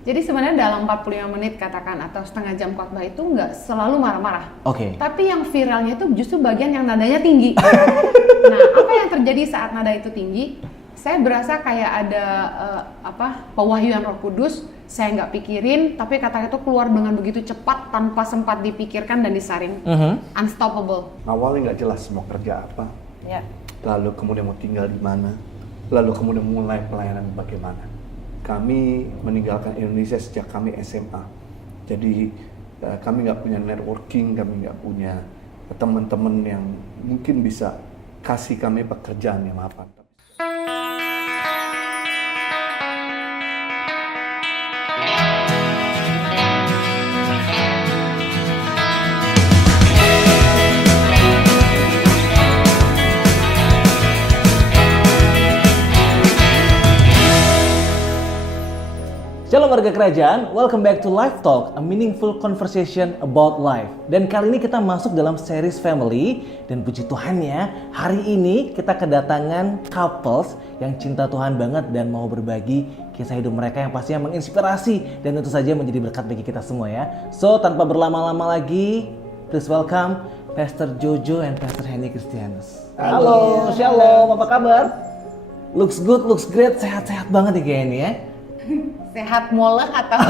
Jadi sebenarnya dalam 45 menit katakan atau setengah jam khotbah itu nggak selalu marah-marah. Oke. Tapi yang viralnya itu justru bagian yang nadanya tinggi. Nah, apa yang terjadi saat nada itu tinggi? Saya berasa kayak ada pewahyuan Roh Kudus. Saya nggak pikirin, tapi kata itu keluar dengan begitu cepat tanpa sempat dipikirkan dan disaring. Unstoppable. Awalnya nggak jelas mau kerja apa, Ya. lalu kemudian mau tinggal di mana, lalu kemudian mulai pelayanan bagaimana. Kami meninggalkan Indonesia sejak kami SMA, jadi kami nggak punya networking, kami nggak punya teman-teman yang mungkin bisa kasih kami pekerjaan yang mapan. Shalom warga kerajaan, welcome back to Life Talk, a meaningful conversation about life. Dan kali ini kita masuk dalam series family, dan puji Tuhan ya, hari ini kita kedatangan couples yang cinta Tuhan banget dan mau berbagi kisah hidup mereka yang pastinya menginspirasi dan tentu saja menjadi berkat bagi kita semua ya. So, tanpa berlama-lama lagi, please welcome Pastor Jojo and Pastor Henny Christianus. Halo, shalom, apa kabar? Looks good, looks great, sehat-sehat banget nih kayaknya ya. Sehat molek atau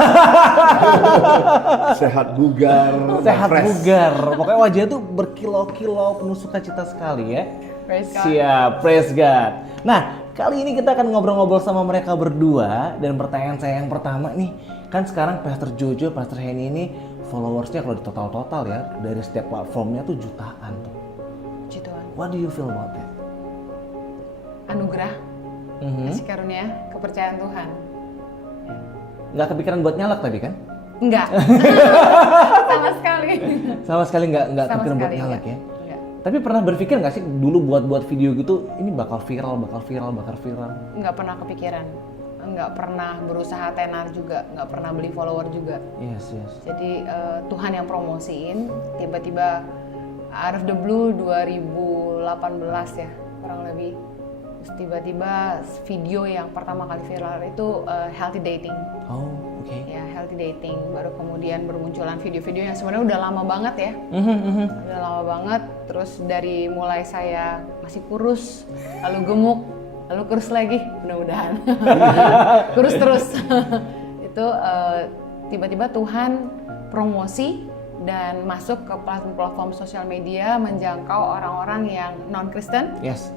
Sehat bugar, Sehat fresh. bugar, pokoknya wajah tuh berkilau-kilau penuh sukacita sekali ya. Praise God. Siap, praise God. Nah, kali ini kita akan ngobrol-ngobrol sama mereka berdua. Dan pertanyaan saya yang pertama nih, kan sekarang Pastor Jojo, Pastor Henny ini followersnya kalau di total-total ya, dari setiap platformnya tuh jutaan tuh. Puji Tuhan. What do you feel about that? Anugerah, kasih karunia, kepercayaan Tuhan. Nggak kepikiran buat nyalak tadi kan? Enggak. Sama sekali. Sama sekali nggak Sama kepikiran buat sekali, nyalak ya? enggak. Tapi pernah berpikir nggak sih dulu buat video gitu, ini bakal viral? Nggak pernah kepikiran, nggak pernah berusaha tenar juga, nggak pernah beli follower juga. Yes. Jadi Tuhan yang promosiin, tiba-tiba out of the blue 2018 ya kurang lebih. Terus tiba-tiba video yang pertama kali viral itu healthy dating. Oh, oke. Ya, healthy dating. Baru kemudian bermunculan video-video yang sebenarnya udah lama banget ya. Udah lama banget. Terus dari mulai saya masih kurus, lalu gemuk, lalu kurus lagi, mudah-mudahan. Kurus terus. Itu tiba-tiba Tuhan promosi dan masuk ke platform sosial media, menjangkau orang-orang yang non-Kristen. Yes.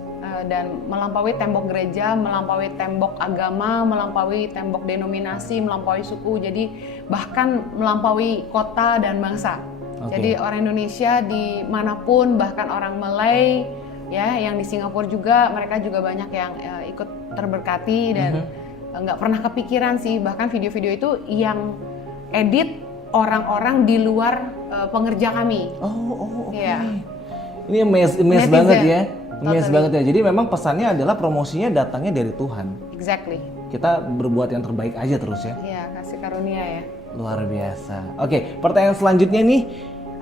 Dan melampaui tembok gereja, melampaui tembok agama, melampaui tembok denominasi, melampaui suku, jadi bahkan melampaui kota dan bangsa. Okay. Jadi orang Indonesia dimanapun, bahkan orang Malay, ya, yang di Singapura juga, mereka juga banyak yang ikut terberkati dan nggak pernah kepikiran sih, bahkan video-video itu yang edit orang-orang di luar pengerja kami. Oh, oke. Iya. Ini amaze Netizen. banget ya. Amaze Totally. banget ya. Jadi memang pesannya adalah promosinya datangnya dari Tuhan. Exactly. Kita berbuat yang terbaik aja terus ya. Iya, kasih karunia ya. Luar biasa. Oke, pertanyaan selanjutnya nih.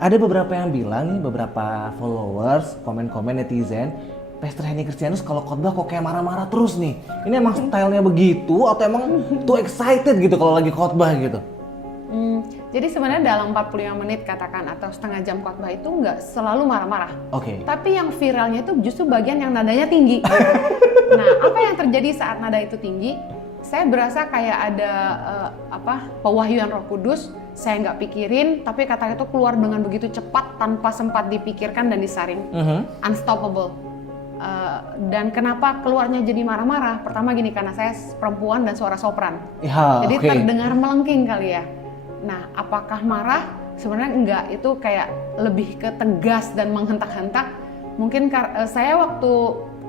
Ada beberapa yang bilang nih, beberapa followers, komen-komen netizen, Pastor Henny Christianus kalau khotbah kok kayak marah-marah terus nih. Ini emang stylenya begitu atau emang too excited gitu kalau lagi khotbah gitu? Jadi sebenarnya dalam 45 menit katakan atau setengah jam khotbah itu nggak selalu marah-marah. Oke. Tapi yang viralnya itu justru bagian yang nadanya tinggi. Nah, apa yang terjadi saat nada itu tinggi? Saya berasa kayak ada pewahyuan Roh Kudus. Saya nggak pikirin, tapi kata itu keluar dengan begitu cepat tanpa sempat dipikirkan dan disaring. Unstoppable. Dan kenapa keluarnya jadi marah-marah? Pertama gini, karena saya perempuan dan suara sopran. Ya, Jadi oke. terdengar melengking kali ya. Nah, apakah marah? Sebenarnya enggak, itu kayak lebih ke tegas dan menghentak-hentak. Mungkin saya waktu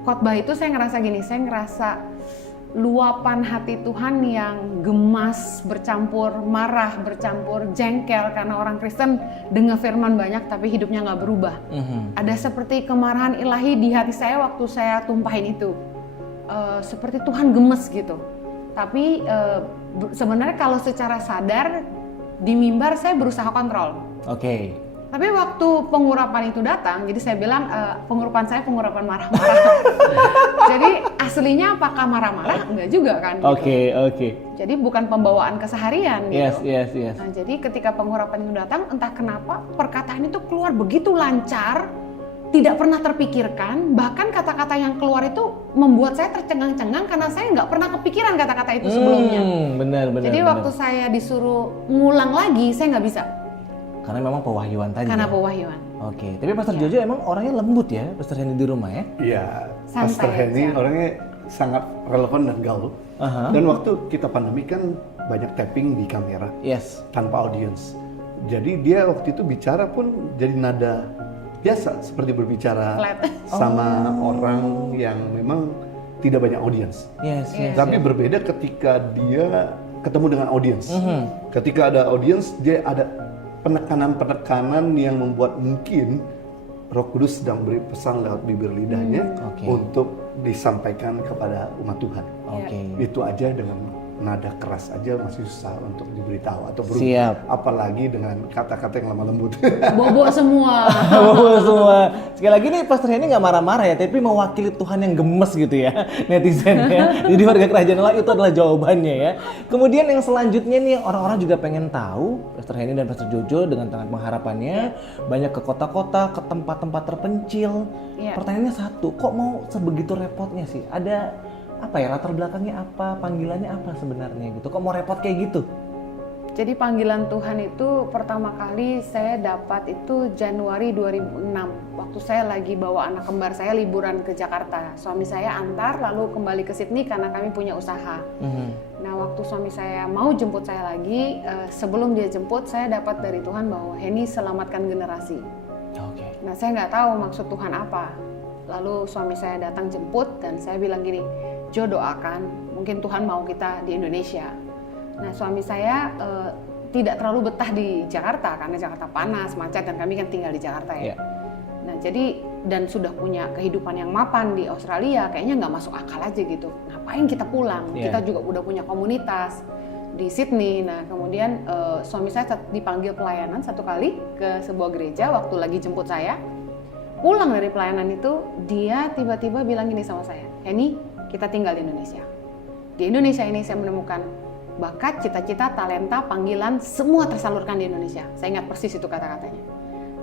khotbah itu saya ngerasa gini, saya ngerasa luapan hati Tuhan yang gemas, bercampur marah, bercampur jengkel karena orang Kristen dengar firman banyak tapi hidupnya nggak berubah. Ada seperti kemarahan ilahi di hati saya waktu saya tumpahin itu. Seperti Tuhan gemes gitu. Tapi sebenarnya kalau secara sadar di mimbar saya berusaha kontrol. Oke. Tapi waktu pengurapan itu datang, jadi saya bilang pengurapan saya pengurapan marah-marah. Jadi aslinya apakah marah-marah? Enggak juga kan. Oke. Jadi bukan pembawaan keseharian gitu. Yes. Nah, jadi ketika pengurapan itu datang, entah kenapa perkataan itu keluar begitu lancar, tidak pernah terpikirkan, bahkan kata-kata yang keluar itu membuat saya tercengang-cengang karena saya nggak pernah kepikiran kata-kata itu sebelumnya. Benar. Jadi waktu saya disuruh ngulang lagi, saya nggak bisa. Karena memang pewahyuan tadi. Karena ya? pewahyuan. Oke, tapi Pastor Jojo emang orangnya lembut ya, Pastor Henny di rumah ya? Iya, Santai Pastor Henny aja. orangnya sangat relevan dan gaul. Dan waktu kita pandemi kan banyak tapping di kamera Yes. tanpa audience. Jadi dia waktu itu bicara pun jadi nada biasa seperti berbicara Flat. sama orang yang memang tidak banyak audience. Yes. Tapi berbeda ketika dia ketemu dengan audience. Ketika ada audience, dia ada penekanan-penekanan yang membuat mungkin Roh Kudus sedang beri pesan lewat bibir lidahnya untuk disampaikan kepada umat Tuhan. Oke. Itu aja dengan nada keras aja masih susah untuk diberitahu atau berubah. Siap. Apalagi dengan kata-kata yang lemah lembut. Bobo semua. Semua. Sekali lagi nih Pastor Henny nggak marah-marah ya, tapi mewakili Tuhan yang gemes gitu ya, netizen ya. Jadi warga kerajaan Allah itu adalah jawabannya ya. Kemudian yang selanjutnya nih orang-orang juga pengen tahu Pastor Henny dan Pastor Jojo dengan tangan pengharapannya banyak ke kota-kota, ke tempat-tempat terpencil. Iya. Pertanyaannya satu, kok mau sebegitu repotnya sih? Ada apa ya, latar belakangnya apa, panggilannya apa sebenarnya gitu? Kok mau repot kayak gitu? Jadi panggilan Tuhan itu pertama kali saya dapat itu Januari 2006. Waktu saya lagi bawa anak kembar saya liburan ke Jakarta. Suami saya antar lalu kembali ke Sydney karena kami punya usaha. Nah waktu suami saya mau jemput saya lagi, sebelum dia jemput saya dapat dari Tuhan bahwa Henny selamatkan generasi. Oke. Nah saya nggak tahu maksud Tuhan apa. Lalu suami saya datang jemput dan saya bilang gini, Jo doakan, mungkin Tuhan mau kita di Indonesia. Nah suami saya tidak terlalu betah di Jakarta karena Jakarta panas, macet dan kami kan tinggal di Jakarta ya. Yeah. Nah jadi dan sudah punya kehidupan yang mapan di Australia, kayaknya nggak masuk akal aja gitu. Ngapain kita pulang? Yeah. Kita juga udah punya komunitas di Sydney. Nah kemudian suami saya dipanggil pelayanan satu kali ke sebuah gereja waktu lagi jemput saya. Pulang dari pelayanan itu dia tiba-tiba bilang gini sama saya, Henny, kita tinggal di Indonesia. Di Indonesia ini saya menemukan bakat, cita-cita, talenta, panggilan semua tersalurkan di Indonesia. Saya ingat persis itu kata-katanya.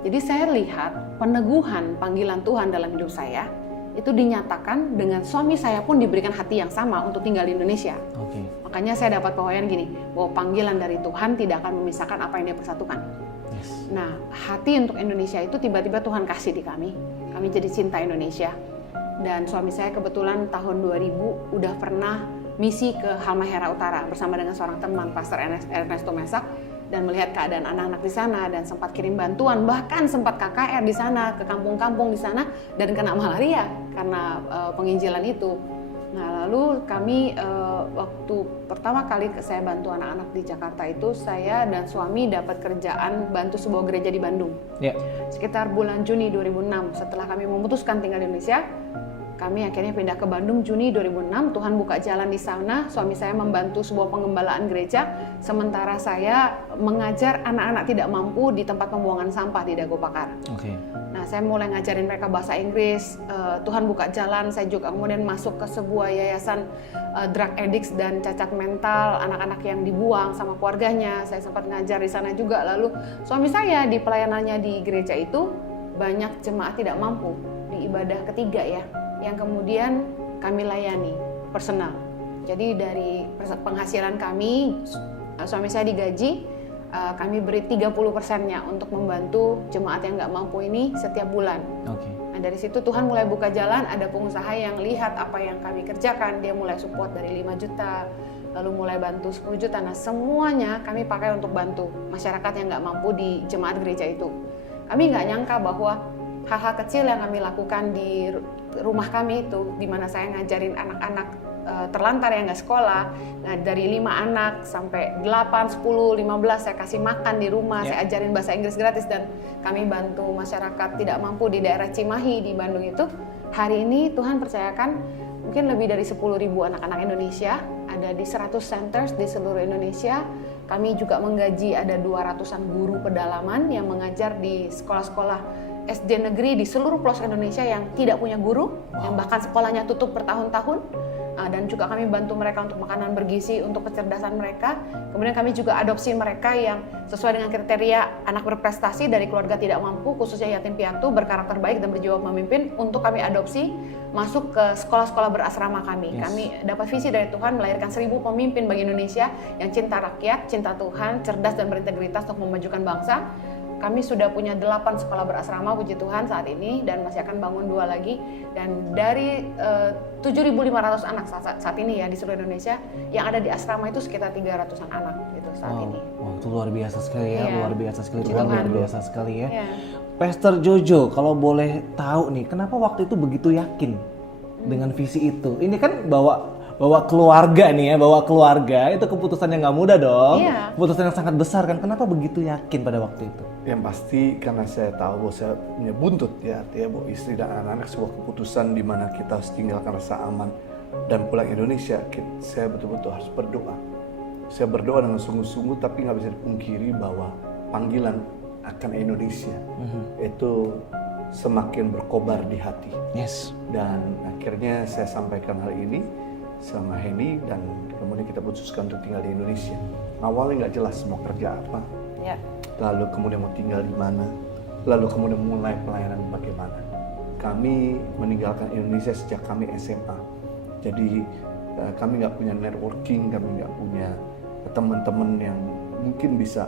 Jadi saya lihat peneguhan panggilan Tuhan dalam hidup saya itu dinyatakan dengan suami saya pun diberikan hati yang sama untuk tinggal di Indonesia. Oke. Makanya saya dapat pewahyuan gini, bahwa panggilan dari Tuhan tidak akan memisahkan apa yang Dia persatukan. Yes. Nah, hati untuk Indonesia itu tiba-tiba Tuhan kasih di kami. Kami jadi cinta Indonesia. Dan suami saya kebetulan tahun 2000 udah pernah misi ke Halmahera Utara bersama dengan seorang teman, Pastor Ernesto Mesak, dan melihat keadaan anak-anak di sana dan sempat kirim bantuan, bahkan sempat KKR di sana, ke kampung-kampung di sana dan kena malaria karena penginjilan itu. Nah, lalu kami waktu pertama kali saya bantu anak-anak di Jakarta itu, saya dan suami dapat kerjaan bantu sebuah gereja di Bandung. Ya. Sekitar bulan Juni 2006, setelah kami memutuskan tinggal di Indonesia, kami akhirnya pindah ke Bandung Juni 2006. Tuhan buka jalan di sana. Suami saya membantu sebuah pengembalaan gereja, sementara saya mengajar anak-anak tidak mampu di tempat pembuangan sampah di Dago Pakar. Oke. Nah, saya mulai ngajarin mereka bahasa Inggris. Tuhan buka jalan. Saya juga kemudian masuk ke sebuah yayasan drug addicts dan cacat mental, anak-anak yang dibuang sama keluarganya. Saya sempat ngajar di sana juga. Lalu suami saya di pelayanannya di gereja itu banyak jemaat tidak mampu di ibadah ketiga ya, yang kemudian kami layani personal. Jadi dari penghasilan kami, suami saya digaji, kami beri 30%-nya untuk membantu jemaat yang nggak mampu ini setiap bulan. Oke. Nah dari situ Tuhan mulai buka jalan, ada pengusaha yang lihat apa yang kami kerjakan, dia mulai support dari 5 juta, lalu mulai bantu 10 juta. Nah semuanya kami pakai untuk bantu masyarakat yang nggak mampu di jemaat gereja itu. Kami nggak nyangka bahwa hal-hal kecil yang kami lakukan di rumah kami itu, di mana saya ngajarin anak-anak terlantar yang nggak sekolah. Nah dari 5 anak sampai 8, 10, 15 saya kasih makan di rumah, saya ajarin bahasa Inggris gratis, dan kami bantu masyarakat tidak mampu di daerah Cimahi di Bandung itu. Hari ini Tuhan percayakan mungkin lebih dari 10.000 anak-anak Indonesia ada di 100 centers di seluruh Indonesia. Kami juga menggaji ada 200-an guru pedalaman yang mengajar di sekolah-sekolah SD negeri di seluruh pelosok Indonesia yang tidak punya guru, yang bahkan sekolahnya tutup bertahun-tahun. Dan juga kami bantu mereka untuk makanan bergizi untuk kecerdasan mereka. Kemudian kami juga adopsi mereka yang sesuai dengan kriteria anak berprestasi dari keluarga tidak mampu, khususnya yatim piatu, berkarakter baik dan berjiwa memimpin, untuk kami adopsi masuk ke sekolah-sekolah berasrama kami. Yes. Kami dapat visi dari Tuhan melahirkan 1000 pemimpin bagi Indonesia yang cinta rakyat, cinta Tuhan, cerdas dan berintegritas untuk memajukan bangsa. Kami sudah punya 8 sekolah berasrama, puji Tuhan, saat ini, dan masih akan bangun 2 lagi. Dan dari 7.500 anak saat ini ya di seluruh Indonesia, yang ada di asrama itu sekitar 300-an anak gitu saat ini. Wow, itu luar biasa sekali ya, Iya. luar biasa sekali, Puji Tuhan Tuhan. luar biasa sekali ya. Iya. Pastor Jojo, kalau boleh tahu nih, kenapa waktu itu begitu yakin dengan visi itu? Ini kan bawa keluarga nih ya, bawa keluarga, itu keputusan yang nggak mudah dong. Iya. Keputusan yang sangat besar kan, kenapa begitu yakin pada waktu itu? Yang pasti karena saya tahu bahwa saya punya buntut ya, artinya bahwa istri dan anak-anak sebuah keputusan di mana kita harus tinggalkan rasa aman dan pulang Indonesia. Saya betul-betul harus berdoa. Saya berdoa dengan sungguh-sungguh, tapi nggak bisa dipungkiri bahwa panggilan akan Indonesia itu semakin berkobar di hati. Yes. Dan akhirnya saya sampaikan hal ini sama Henny, dan kemudian kita putuskan untuk tinggal di Indonesia. Awalnya nggak jelas mau kerja apa, Ya. lalu kemudian mau tinggal di mana, lalu kemudian mulai pelayanan bagaimana. Kami meninggalkan Indonesia sejak kami SMA. Jadi kami nggak punya networking, kami nggak punya teman-teman yang mungkin bisa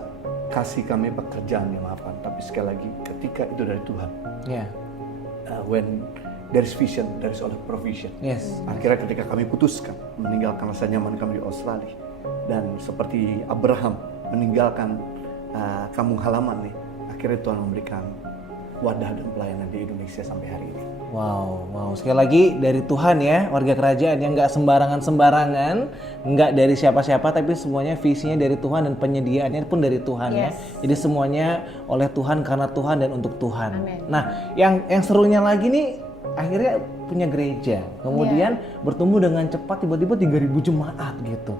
kasih kami pekerjaan yang mapan. Tapi sekali lagi, ketika itu dari Tuhan, Ya. when there is vision, there is also provision. Yes. Akhirnya ketika kami putuskan meninggalkan rasa nyaman kami di Australia, dan seperti Abraham meninggalkan kampung halaman nih, akhirnya Tuhan memberikan wadah dan pelayanan di Indonesia sampai hari ini. Wow. Sekali lagi dari Tuhan ya, warga kerajaan yang nggak sembarangan, nggak dari siapa-siapa, tapi semuanya visinya dari Tuhan dan penyediaannya pun dari Tuhan ya. Yes. Jadi semuanya oleh Tuhan, karena Tuhan dan untuk Tuhan. Amin. Nah, yang serunya lagi nih, akhirnya punya gereja, kemudian bertumbuh dengan cepat, tiba-tiba 3.000 jemaat gitu.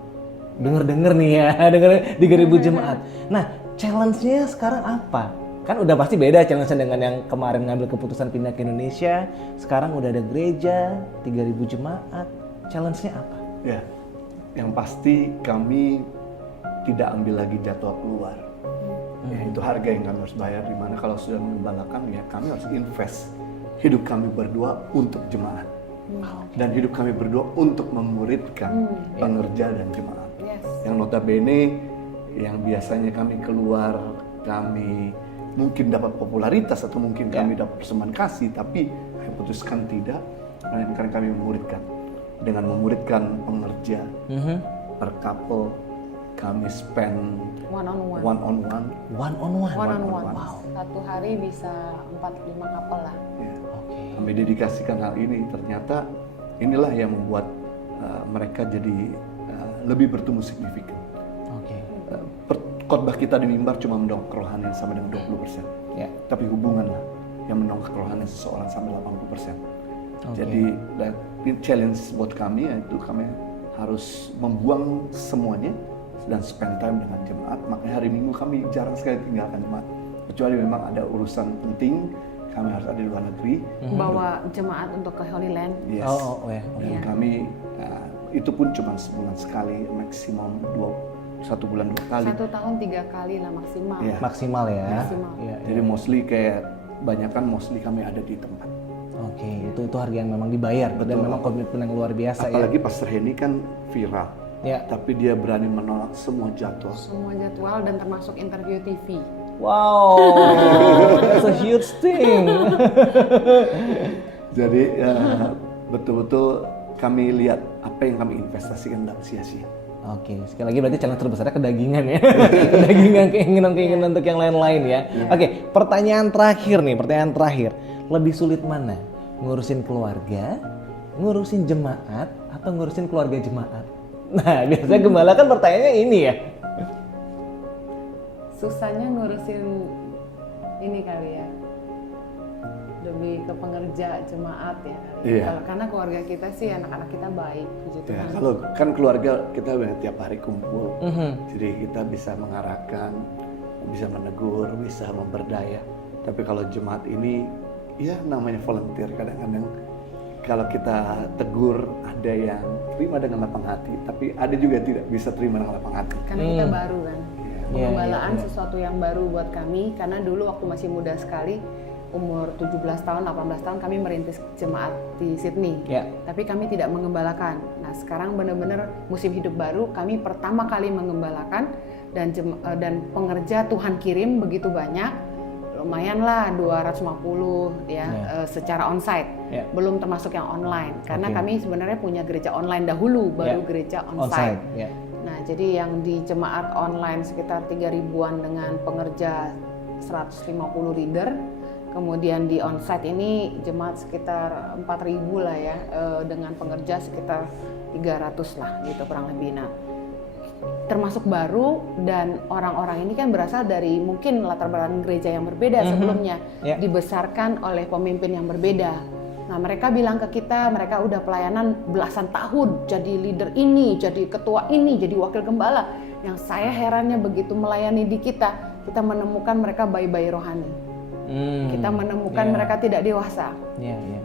Dengar nih ya, dengar 3.000 jemaat. Nah, challenge-nya sekarang apa? Kan udah pasti beda challenge-nya dengan yang kemarin ngambil keputusan pindah ke Indonesia. Sekarang udah ada gereja, 3.000 jemaat. Challenge-nya apa? Ya, yang pasti kami tidak ambil lagi jadwal keluar. Ya, itu harga yang kami harus bayar, dimana kalau sudah mengembalakan ya kami harus invest hidup kami berdua untuk jemaat. Dan hidup kami berdua untuk memuridkan pengerja dan jemaat. Yes. Yang notabene yang biasanya kami keluar, kami mungkin dapat popularitas atau mungkin kami dapat persembahan kasih, tapi kami putuskan tidak, melainkan kami memuridkan. Dengan memuridkan pengerja per couple, kami spend One on one. one on one. One on one. One on one. Wow. Satu hari bisa 4-5 kapal lah. Ya. Oke. Kami dedikasikan hal ini, ternyata inilah yang membuat mereka jadi lebih bertumbuh signifikan. Oke. Khotbah kita di mimbar cuma mendongkrak kerohanian sampai dengan 20%. Ya. Tapi hubunganlah yang mendongkrak kerohanian seseorang sampai 80%. Oke. Jadi challenge buat kami yaitu kami harus membuang semuanya dan spend time dengan jemaat. Makanya hari Minggu kami jarang sekali tinggalkan jemaat. Kecuali memang ada urusan penting, kami harus ada di luar negeri. Bawa jemaat untuk ke Holy Land. Yes. Oh ya. Dan kami itu pun cuma sebulan sekali, maksimum 1 bulan 2 kali. 1 tahun 3 kali lah maksimal. Iya. Maksimal ya. Maksimal. Iya. Jadi mostly kayak banyakan mostly kami ada di tempat. Oke, itu harga yang memang dibayar dan Betul. memang komitmen yang luar biasa Apalagi Pastor Henny kan viral, ya. tapi dia berani menolak semua jadwal. Semua jadwal dan termasuk interview TV. Wow, that's a huge thing. Jadi betul-betul kami lihat apa yang kami investasikan dalam sia-sia. Oke, sekali lagi berarti challenge terbesarnya kedagingan ya. Kedagingan, keinginan-keinginan untuk yang lain-lain ya. Oke, pertanyaan terakhir. Lebih sulit mana? Ngurusin keluarga, ngurusin jemaat, atau ngurusin keluarga jemaat? Nah, biasanya gembala kan pertanyaannya ini ya. Susahnya ngurusin ini kali ya. lebih ke pengerja jemaat ya. Iya. Karena keluarga kita sih anak-anak kita baik, puji Ya, Tuhan. kalau kan keluarga kita tiap hari kumpul, Mhm. jadi kita bisa mengarahkan, bisa menegur, bisa memberdaya. Tapi kalau jemaat ini, ya namanya volunteer, kadang-kadang kalau kita tegur ada yang terima dengan lapang hati, tapi ada juga yang tidak bisa terima dengan lapang hati. Karena kita baru kan. Iya, Penggembalaan iya. sesuatu yang baru buat kami, karena dulu waktu masih muda sekali, umur 17 tahun, 18 tahun kami merintis jemaat di Sydney. Ya. Tapi kami tidak mengembalakan. Nah sekarang benar-benar musim hidup baru, kami pertama kali mengembalakan dan pengerja Tuhan kirim begitu banyak, lumayan lah 250 ya, secara onsite, belum termasuk yang online. Karena Oke. kami sebenarnya punya gereja online dahulu, baru gereja onsite. Ya. Nah, jadi yang di jemaat online sekitar 3.000-an dengan pengerja 150 leader. Kemudian di onsite ini jemaat sekitar 4.000 lah ya, dengan pengerja sekitar 300 lah gitu kurang lebih. Nah, termasuk baru dan orang-orang ini kan berasal dari mungkin latar belakang gereja yang berbeda sebelumnya, dibesarkan oleh pemimpin yang berbeda. Nah, mereka bilang ke kita, mereka udah pelayanan belasan tahun, jadi leader ini, jadi ketua ini, jadi wakil gembala. Yang saya herannya begitu melayani di kita menemukan mereka bayi-bayi rohani. Kita menemukan mereka tidak dewasa.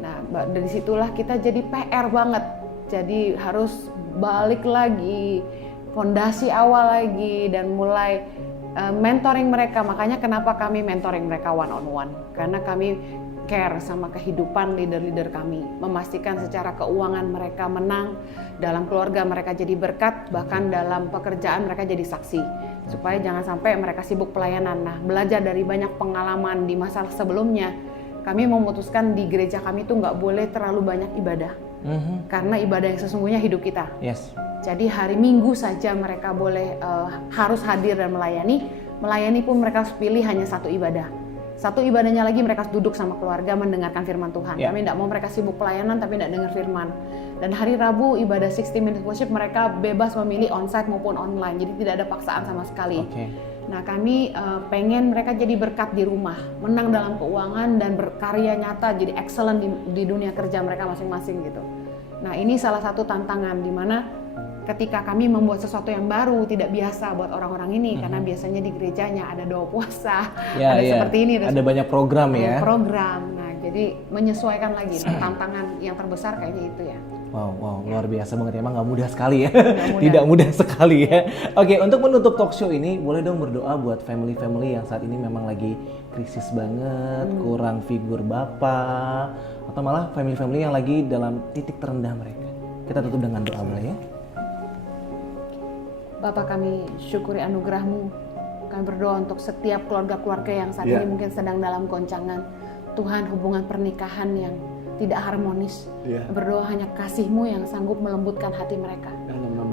Nah, dari situlah kita jadi PR banget. Jadi harus balik lagi, fondasi awal lagi, dan mulai mentoring mereka. Makanya kenapa kami mentoring mereka one on one? Karena kami care sama kehidupan leader-leader kami, memastikan secara keuangan mereka menang, dalam keluarga mereka jadi berkat, bahkan dalam pekerjaan mereka jadi saksi, supaya jangan sampai mereka sibuk pelayanan. Nah, belajar dari banyak pengalaman di masa sebelumnya, kami memutuskan di gereja kami tuh nggak boleh terlalu banyak ibadah, karena ibadah yang sesungguhnya hidup kita. Jadi hari Minggu saja mereka boleh harus hadir dan melayani pun mereka pilih hanya satu ibadah. Satu ibadahnya lagi mereka duduk sama keluarga mendengarkan firman Tuhan. Kami tidak mau mereka sibuk pelayanan tapi tidak dengar firman. Dan hari Rabu ibadah 60 minutes worship mereka bebas memilih onsite maupun online. Jadi tidak ada paksaan sama sekali. Nah, kami pengen mereka jadi berkat di rumah, menang dalam keuangan dan berkarya nyata, jadi excellent di dunia kerja mereka masing-masing gitu. Nah, ini salah satu tantangan di mana ketika kami membuat sesuatu yang baru, tidak biasa buat orang-orang ini, karena biasanya di gerejanya ada doa puasa, ada seperti ini, ada banyak program ya. Program, nah jadi menyesuaikan lagi. Tantangan yang terbesar kayaknya itu ya. Wow, luar biasa banget, emang nggak mudah sekali ya. Tidak mudah sekali ya. Oke, untuk menutup talk show ini, boleh dong berdoa buat family-family yang saat ini memang lagi krisis banget, kurang figur bapak, atau malah family-family yang lagi dalam titik terendah mereka. Kita tutup dengan doa boleh ya. Bapa, kami syukuri anugerah-Mu. Kami berdoa untuk setiap keluarga-keluarga yang saat ini mungkin sedang dalam goncangan. Tuhan, hubungan pernikahan yang tidak harmonis. Berdoa hanya kasih-Mu yang sanggup melembutkan hati mereka.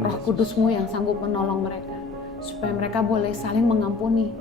Roh Kudus-Mu yang sanggup menolong mereka. Supaya mereka boleh saling mengampuni.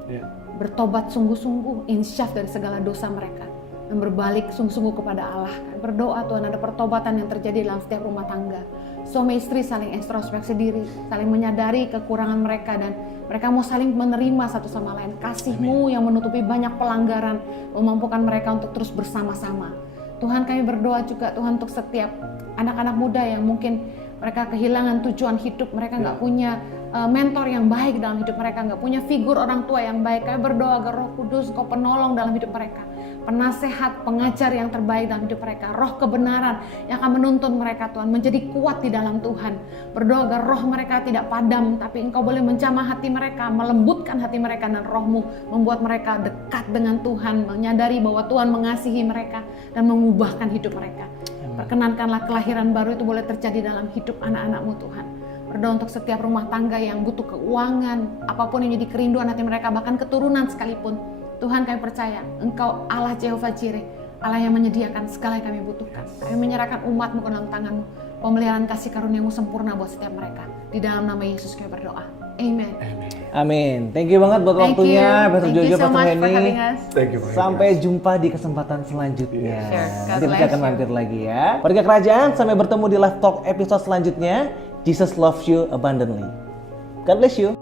Bertobat sungguh-sungguh, insyaf dari segala dosa mereka. Dan berbalik sungguh-sungguh kepada Allah. Berdoa Tuhan ada pertobatan yang terjadi dalam setiap rumah tangga. Suami istri saling introspeksi diri, saling menyadari kekurangan mereka, dan mereka mau saling menerima satu sama lain. Kasih-Mu yang menutupi banyak pelanggaran, memampukan mereka untuk terus bersama-sama. Tuhan, kami berdoa juga Tuhan untuk setiap anak-anak muda yang mungkin mereka kehilangan tujuan hidup, mereka nggak punya mentor yang baik dalam hidup mereka, nggak punya figur orang tua yang baik. Kami berdoa agar Roh Kudus Kau penolong dalam hidup mereka, penasehat, pengajar yang terbaik dalam hidup mereka, roh kebenaran yang akan menuntun mereka Tuhan menjadi kuat di dalam Tuhan. Berdoa agar roh mereka tidak padam, tapi Engkau boleh menjamah hati mereka, melembutkan hati mereka, dan Roh-Mu membuat mereka dekat dengan Tuhan, menyadari bahwa Tuhan mengasihi mereka dan mengubahkan hidup mereka. Perkenankanlah kelahiran baru itu boleh terjadi dalam hidup anak-anak-Mu Tuhan. Berdoa untuk setiap rumah tangga yang butuh keuangan, apapun yang jadi kerinduan hati mereka, bahkan keturunan sekalipun. Tuhan, kami percaya Engkau Allah Jehovah Jireh, Allah yang menyediakan segala yang kami butuhkan. Kami menyerahkan umat-Mu ke dalam tangan-Mu. Pemeliharaan kasih karunia-Mu sempurna buat setiap mereka. Di dalam nama Yesus kami berdoa. Amen. Amin. Thank you banget buat waktunya, Pastor Jojo, Pastor Henny. Sampai jumpa di kesempatan selanjutnya. Nanti kita akan mampir lagi ya. Warga Kerajaan, sampai bertemu di Live Talk episode selanjutnya. Jesus loves you abundantly. God bless you.